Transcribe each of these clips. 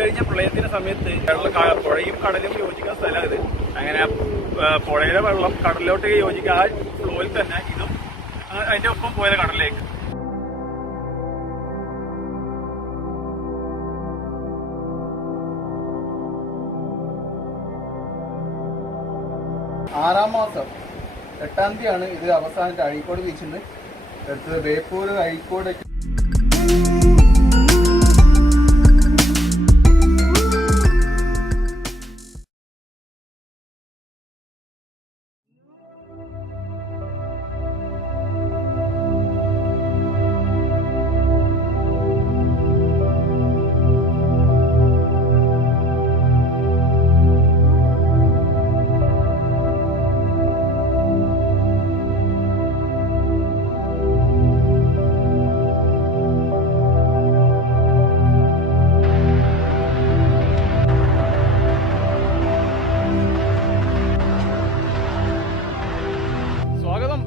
ഇക്കഴിഞ്ഞ പ്രളയത്തിന്റെ സമയത്ത് പുഴയും കടലും യോജിക്കുന്ന സ്ഥലം ഇത്. അങ്ങനെ പുഴയിലെ വെള്ളം കടലിലോട്ട് യോജിക്കുക, ആ ഫ്ലോയിൽ തന്നെ ഇതും അതിന്റെ ഒപ്പം പോയത് കടലിലേക്ക്. ആറാം മാസം 8-ാം തീയതിയാണ് ഇത് അവസാനത്തെ അഴീക്കോട് ബീച്ചിൽ നിന്ന് എടുത്തത്. ബേപ്പൂർ അഴീക്കോട്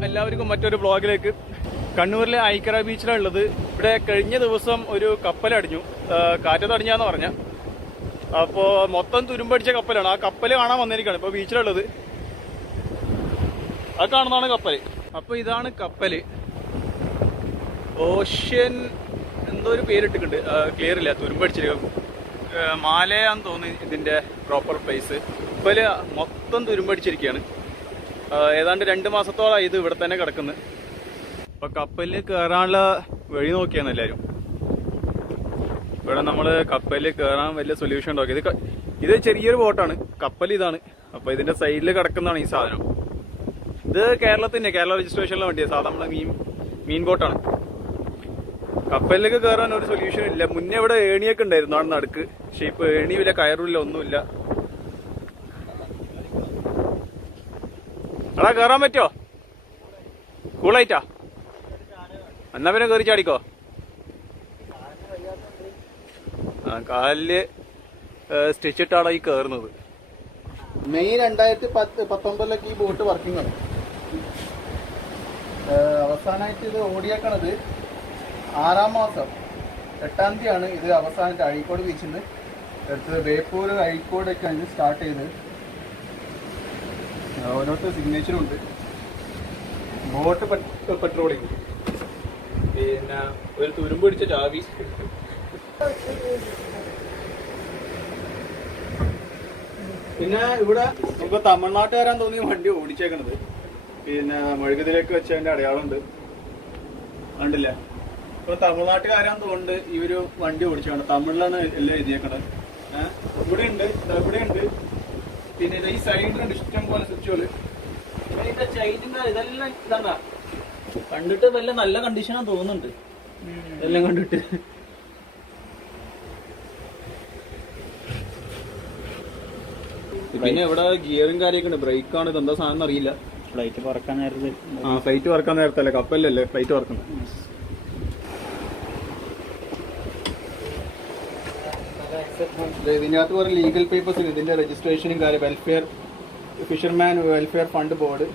എല്ലാവർക്കും മറ്റൊരു ബ്ലോഗിലേക്ക്. കണ്ണൂരിലെ ഐക്കര ബീച്ചിലാണ് ഉള്ളത്. ഇവിടെ കഴിഞ്ഞ ദിവസം ഒരു കപ്പലടിഞ്ഞു, കാറ്റ് തടിഞ്ഞാന്ന് പറഞ്ഞ. അപ്പോൾ മൊത്തം തുരുമ്പടിച്ച കപ്പലാണ്. ആ കപ്പല് കാണാൻ വന്നിരിക്കുകയാണ് ഇപ്പോൾ ബീച്ചിലുള്ളത്. അത് കാണുന്നതാണ് കപ്പല്. അപ്പോൾ ഇതാണ് കപ്പല്. ഓഷ്യൻ എന്തോ ഒരു പേരിട്ടിട്ടുണ്ട്, ക്ലിയർ ഇല്ല. തുരുമ്പടിച്ചിരിക്കും, മാലയാന്ന് തോന്നി ഇതിന്റെ പ്രോപ്പർ പ്ലേസ്. കപ്പല് മൊത്തം തുരുമ്പടിച്ചിരിക്കുകയാണ്. ഏതാണ്ട് 2 മാസത്തോളമായി ഇത് ഇവിടെ തന്നെ കിടക്കുന്നത്. അപ്പൊ കപ്പലിൽ കയറാനുള്ള വഴി നോക്കിയാണ് എല്ലാവരും. ഇവിടെ നമ്മള് കപ്പലിൽ കയറാൻ വലിയ സൊല്യൂഷൻ നോക്കി. ഇത് ചെറിയൊരു ബോട്ടാണ്, കപ്പൽ ഇതാണ്. അപ്പൊ ഇതിന്റെ സൈഡിൽ കിടക്കുന്നതാണ് ഈ സാധനം. ഇത് കേരളത്തിന്റെ കേരള രജിസ്ട്രേഷനിലെ വണ്ടിയാണ്, സാധാരണ മീൻ ബോട്ടാണ്. കപ്പലിലേക്ക് കയറാൻ ഒരു സൊല്യൂഷൻ ഇല്ല. മുന്നേ ഇവിടെ ഏണിയൊക്കെ ഉണ്ടായിരുന്നു അവിടെ നടുക്ക്, പക്ഷെ ഇപ്പൊ ഏണിയില്ല, കയറില്ല, ഒന്നുമില്ല. എടാ കയറാൻ പറ്റോ? കൂളായിട്ടാ? എന്നാ പിന്നെ കയറി ചാടിക്കോ. കാലില് സ്റ്റിച്ച് ഇട്ടാണ് ഈ കയറുന്നത്. മെയ് 2019 ഈ ബോട്ട് വർക്കിംഗ് ആണ്. അവസാനമായിട്ട് ഇത് ഓടിയേക്കണത് 6-ാം മാസം 8-ാം തീയതിയാണ് ഇത് അവസാനത്തെ അഴീക്കോട് ബീച്ചിൽ നിന്ന് എടുത്തത്. ബേപ്പൂർ അഴീക്കോടൊക്കെയാണ് സ്റ്റാർട്ട് ചെയ്തത്. ഓരോരുത്തർ സിഗ്നേച്ചറും ഉണ്ട്. ബോട്ട് പെട്രോളിങ്, പിന്നെ ഒരു തുരുമ്പ് പിടിച്ച ചാവി. പിന്നെ ഇവിടെ നമുക്ക് തമിഴ്നാട്ടുകാരാൻ തോന്നിയ വണ്ടി ഓടിച്ചേക്കണത്. പിന്നെ മെഴുകുതിരിയൊക്കെ വെച്ചതിന്റെ അടയാളമുണ്ട്, കണ്ടില്ല? ഇപ്പൊ തമിഴ്നാട്ടുകാരാൻ തോന്നുന്നുണ്ട് ഇവര് വണ്ടി ഓടിച്ചേക്കണം. തമിഴിലാണ് എല്ലാം എഴുതിയേക്കണത്. ഇവിടെ ഉണ്ട്, ഇവിടെ ഉണ്ട്. പിന്നെ ഈ സൈഡിലുണ്ട് ഇഷ്ടം പോലെ സ്വിച്ചുകള്. ഇതിന്റെ ചൈനിങ് ഇതെല്ലാം ഇതാണ്. കണ്ടിട്ട് വല്ല നല്ല കണ്ടീഷനാന്ന് തോന്നുന്നുണ്ട് ഇതെല്ലാം കണ്ടിട്ട്. പിന്നെ ഇവിടെ ഗിയറും കാര്യമൊക്കെ ഉണ്ട്, ബ്രേക്കാണ്. ഇതെന്താ സാധനം അറിയില്ല. ഫ്ലൈറ്റ് പറക്കാൻ നേരത്തെ ഫ്ലൈറ്റ് പറക്കാൻ നേരത്തല്ലേ, കപ്പലല്ലേ ഫ്ലൈറ്റ് പറക്കുന്നത്. ഇതിനകത്ത് കുറെ ലീഗൽ പേപ്പേഴ്സ്, ഇതിന്റെ രജിസ്ട്രേഷനും കാര്യം, welfare fisherman welfare fund board,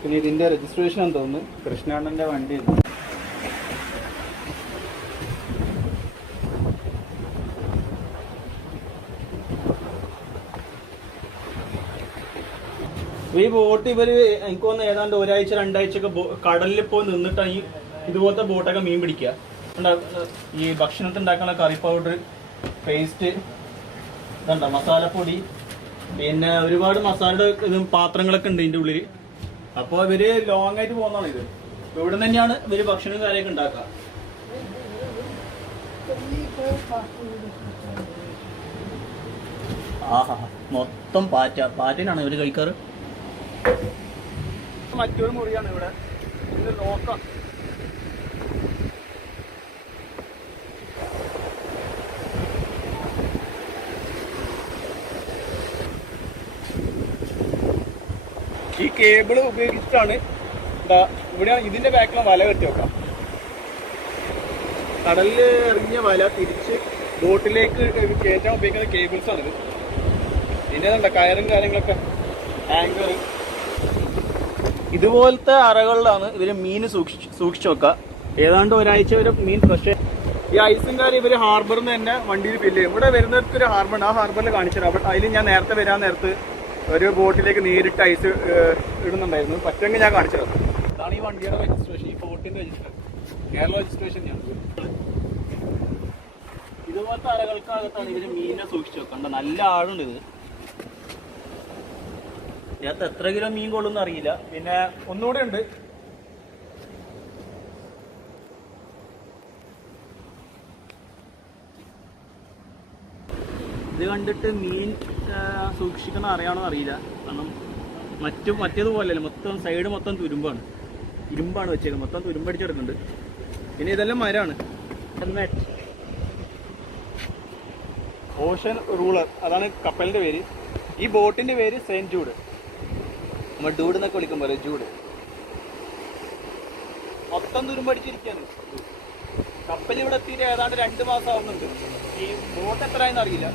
പിന്നെ ഇതിന്റെ രജിസ്ട്രേഷൻ എന്ന് തോന്നുന്നു. കൃഷ്ണാണ്ണന്റെ വണ്ടി. ഈ ബോട്ട് ഇവര് എനിക്ക് തോന്നുന്നു ഏതാണ്ട് 1-2 ആഴ്ചയൊക്കെ കടലിൽ പോയി നിന്നിട്ടാണ് ഈ ഇതുപോലത്തെ ബോട്ടൊക്കെ മീൻ പിടിക്കുക. ഈ ഭക്ഷണത്തിൽ ഉണ്ടാക്കാനുള്ള കറി പൗഡർ, പേസ്റ്റ്, ഇതുണ്ടോ മസാലപ്പൊടി, പിന്നെ ഒരുപാട് മസാലയുടെ ഇതും പാത്രങ്ങളൊക്കെ ഉണ്ട് ഇതിന്റെ ഉള്ളിൽ. അപ്പോൾ ഇവര് ലോങ് ആയിട്ട് പോകുന്നതാണ് ഇത്. ഇവിടെ തന്നെയാണ് ഇവര് ഭക്ഷണം കാര്യമൊക്കെ ഉണ്ടാക്കുക. ആഹാ, മൊത്തം പാറ്റനാണ് ഇവര് കഴിക്കാറ്. മറ്റൊരു മുറിയാണ് ഇവിടെ. ഇത് നോക്കാം. ഈ കേബിള് ഉപയോഗിച്ചിട്ടാണ് ഇവിടെ ഇതിന്റെ ബാക്കിലെ വല കെട്ടി വെക്കാം. കടലിൽ എറിഞ്ഞ വല തിരിച്ച് ബോട്ടിലേക്ക് കയറ്റാൻ ഉപയോഗിക്കുന്ന കേബിൾസ് ആണിത്. പിന്നെ കണ്ട കയറും കാര്യങ്ങളൊക്കെ, ആങ്കർ. ഇതുപോലത്തെ അറകളിലാണ് ഇവര് മീൻ സൂക്ഷിച്ചു വെക്കുക. ഏതാണ്ട് ഒരാഴ്ച വരെ മീൻ ഫ്രഷ്. ഈ ഐസും കാര്യം ഇവര് ഹാർബറിൽ നിന്ന് തന്നെ വണ്ടിയിൽ ഫില്ല് ചെയ്യും. ഇവിടെ വരുന്നവർക്ക് ഒരു ഹാർബറുണ്ട്, ആ ഹാർബറിൽ കാണിച്ചു തരാം. അപ്പോൾ അതിൽ ഞാൻ നേരത്തെ വരാൻ നേരത്ത് ഒരു ബോട്ടിലേക്ക് നേരിട്ട് ഐസ് ഇടുന്നുണ്ടായിരുന്നു. പറ്റുമെങ്കിൽ ഞാൻ കാണിച്ചു തരാം. ഇതാണ് ഈ വണ്ടിയുടെ രജിസ്ട്രേഷൻ, ഈ ഫോർട്ടിന്റെ രജിസ്റ്റർ, കേരള രജിസ്ട്രേഷൻ ഞാൻ. ഇതുപോലത്തെ അറകൾക്കകത്താണ് ഇവര് മീനിനെ സൂക്ഷിച്ചു വെക്കണ്ട. നല്ല ആഴുണ്ട് ഇത്. ഇതിനകത്ത് എത്ര കിലോ മീൻ കൊള്ളുമെന്ന് അറിയില്ല. പിന്നെ ഒന്നുകൂടെ ഉണ്ട്, ഇത് കണ്ടിട്ട് മീൻ സൂക്ഷിക്കണം അറിയാണോ അറിയില്ല. കാരണം മറ്റേതുപോലെയല്ല, മൊത്തം സൈഡ് മൊത്തം തുരുമ്പാണ്, ഇരുമ്പാണ് വെച്ചേക്കുന്നത്, മൊത്തം തുരുമ്പടിച്ചെടുക്കുന്നുണ്ട്. പിന്നെ ഇതെല്ലാം മരമാണ്. ഓഷൻ റൂളർ അതാണ് കപ്പലിന്റെ പേര്. ഈ ബോട്ടിന്റെ പേര് സെയിന്റ് ജൂഡ്, നമ്മൾ ഡൂഡ് എന്നൊക്കെ വിളിക്കും പോലെ ജൂഡ്. മൊത്തം തുരുമ്പടിച്ചിരിക്കുകയാണ്. കപ്പൽ ഇവിടെ എത്തിയിട്ട് ഏതാണ്ട് 2 മാസം ആവുന്നുണ്ട്. ഈ ബോട്ട് എത്രയെന്ന് അറിയില്ല.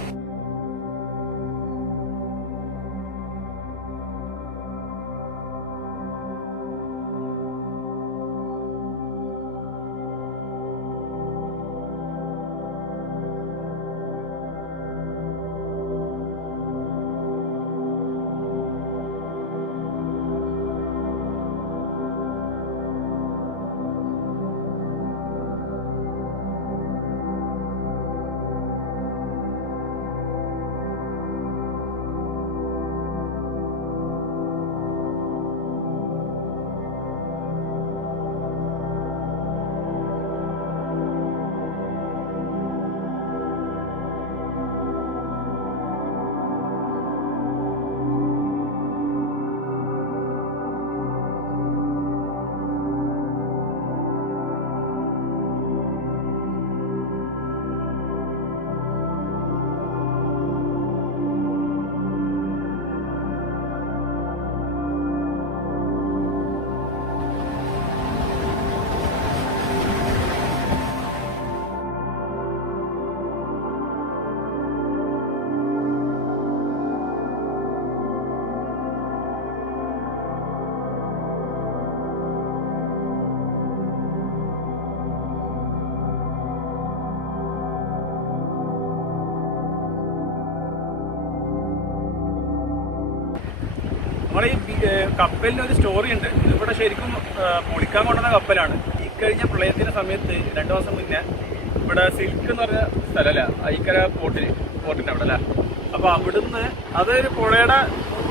നമ്മളെ ഈ കപ്പലിന് ഒരു സ്റ്റോറി ഉണ്ട്. ഇതിവിടെ ശരിക്കും പൊളിക്കാൻ കൊണ്ടുവന്ന കപ്പലാണ്. ഇക്കഴിഞ്ഞ പ്രളയത്തിന്റെ സമയത്ത് 2 മാസം മുന്നേ ഇവിടെ സിൽക്ക് എന്ന് പറഞ്ഞ സ്ഥലമല്ല, ഐക്കര പോർട്ടിന്റെ അവിടെ അല്ലേ. അപ്പൊ അവിടുന്ന് അതൊരു പുഴയുടെ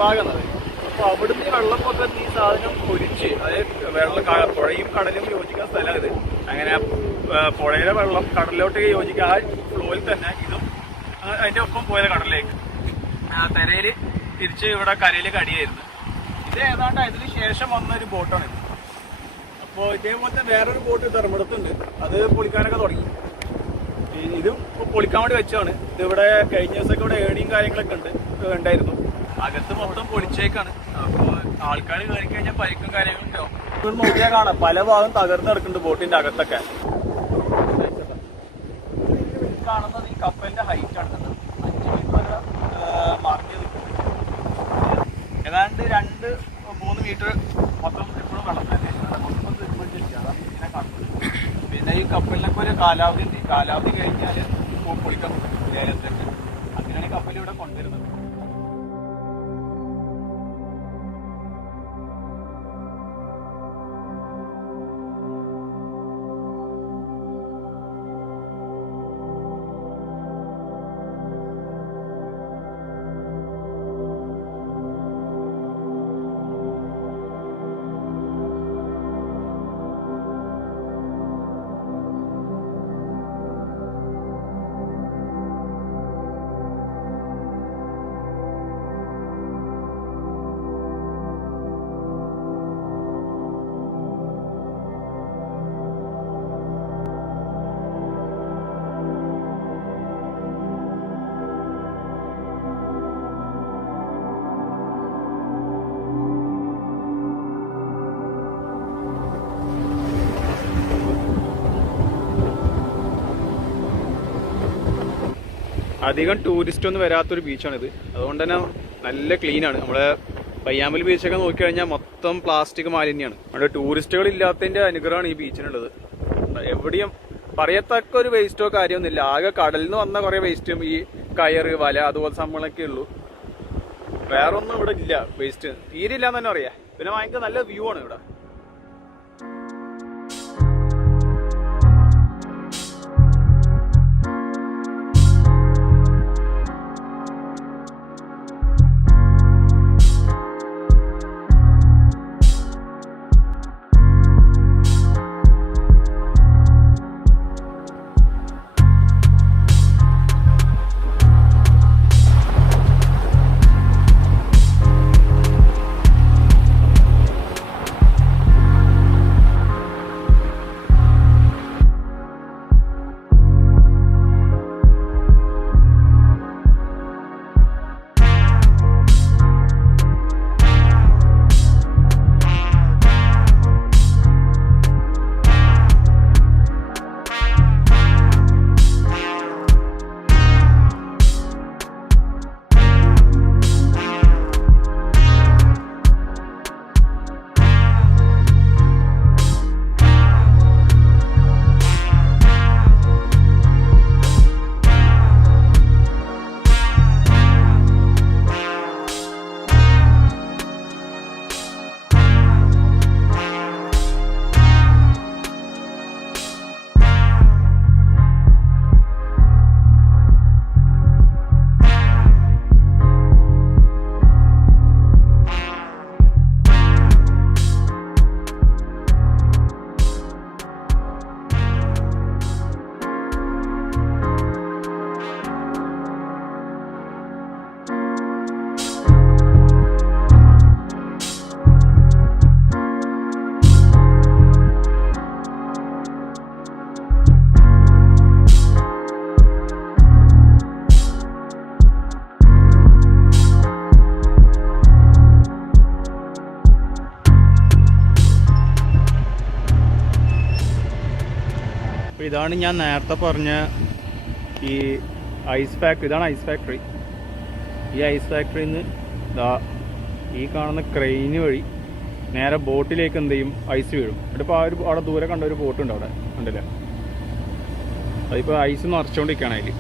ഭാഗമാണ്. അപ്പൊ അവിടുന്ന് വെള്ളപ്പൊക്കത്ത് ഈ സാധനം പൊരിച്ച്, അതായത് പുഴയും കടലും യോജിക്കുന്ന സ്ഥലം ഇത്. അങ്ങനെ പുഴയിലെ വെള്ളം കടലിലോട്ട് യോജിക്കുക, ആ ഫ്ലോയിൽ തന്നെ ഇതും അതിന്റെ ഒപ്പം പോയത് കടലിലേക്ക്. തെരയില് തിരിച്ച് ഇവിടെ കരയിലേക്ക് അടിയായിരുന്നു. ഇത് ഏതാണ്ട് അതിന് ശേഷം വന്നൊരു ബോട്ടാണ് ഇത്. അപ്പോൾ ഇതേപോലത്തെ വേറൊരു ബോട്ട് ധർമ്മടത്തുണ്ട്, അത് പൊളിക്കാനൊക്കെ തുടങ്ങി. ഇത് പൊളിക്കാൻ വേണ്ടി വെച്ചാണ്. ഇതിവിടെ കഴിഞ്ഞ ദിവസമൊക്കെ ഇവിടെ ഏണിയും കാര്യങ്ങളൊക്കെ ഉണ്ടായിരുന്നു. അകത്ത് മൊത്തം പൊളിച്ചേക്കാണ്. അപ്പോൾ ആൾക്കാർ കയറി കഴിഞ്ഞാൽ പരിക്കും കാര്യങ്ങളും ഉണ്ടാവും. ഇപ്പോൾ നോക്കിയാൽ കാണാം പല ഭാഗം തകർന്ന് കിടക്കുന്നുണ്ട് ബോട്ടിന്റെ അകത്തൊക്കെ. കാണുന്നത് ഈ കപ്പലിന്റെ ഹൈറ്റ് ആണ്, 5 മീറ്റർ വരെ മാർക്ക് ചെയ്ത് ഏതാണ്ട് 2-3 മീറ്റർ മൊത്തം എപ്പോഴും വെള്ളം തന്നെ മൊത്തം തിരുമ്പിച്ചിരിക്കുകയാണ്. ഇങ്ങനെ കാണുന്നത്. പിന്നെ ഈ കപ്പലിനൊക്കെ ഒരു കാലാവധി ഉണ്ട്. കാലാവധി കഴിഞ്ഞാൽ പൊളിക്കാൻ ലേലത്തിലേക്ക്. അങ്ങനെയാണ് ഈ കപ്പൽ ഇവിടെ കൊണ്ടുവരുന്നത്. അധികം ടൂറിസ്റ്റ് ഒന്നും വരാത്തൊരു ബീച്ചാണിത്. അതുകൊണ്ട് തന്നെ നല്ല ക്ലീനാണ്. നമ്മളെ പയ്യാമ്പൽ ബീച്ചൊക്കെ നോക്കിക്കഴിഞ്ഞാൽ മൊത്തം പ്ലാസ്റ്റിക് മാലിന്യമാണ്. അവിടെ ടൂറിസ്റ്റുകൾ ഇല്ലാത്തതിന്റെ അനുഗ്രഹമാണ് ഈ ബീച്ചിനുള്ളത്. എവിടെയും പറയത്തക്ക ഒരു വേസ്റ്റോ കാര്യമൊന്നുമില്ല. ആകെ കടലിൽ നിന്ന് വന്ന കുറെ വേസ്റ്റും ഈ കയറ് വല അതുപോലെ സംഭവങ്ങളൊക്കെ ഉള്ളൂ. വേറെ ഒന്നും ഇവിടെ ഇല്ല, വേസ്റ്റ് തീരെ ഇല്ല എന്ന് തന്നെ പറയാ. പിന്നെ ഭയങ്കര നല്ല വ്യൂ ആണ് ഇവിടെ. അപ്പോൾ ഇതാണ് ഞാൻ നേരത്തെ പറഞ്ഞ ഈ ഐസ് ഫാക്ടറി. ഇതാണ് ഐസ് ഫാക്ടറി. ഈ ഐസ് ഫാക്ടറിയിൽ നിന്ന് ഇതാ ഈ കാണുന്ന ക്രെയിന് വഴി നേരെ ബോട്ടിലേക്ക് എന്ത് ചെയ്യും, ഐസ് വീഴും. എന്നിട്ടിപ്പോൾ അവിടെ ദൂരെ കണ്ട ഒരു ബോട്ടുണ്ട് അവിടെ, ഉണ്ടല്ലേ, അതിപ്പോൾ ഐസ് നിറച്ചുകൊണ്ടിരിക്കുകയാണ് അതിൽ.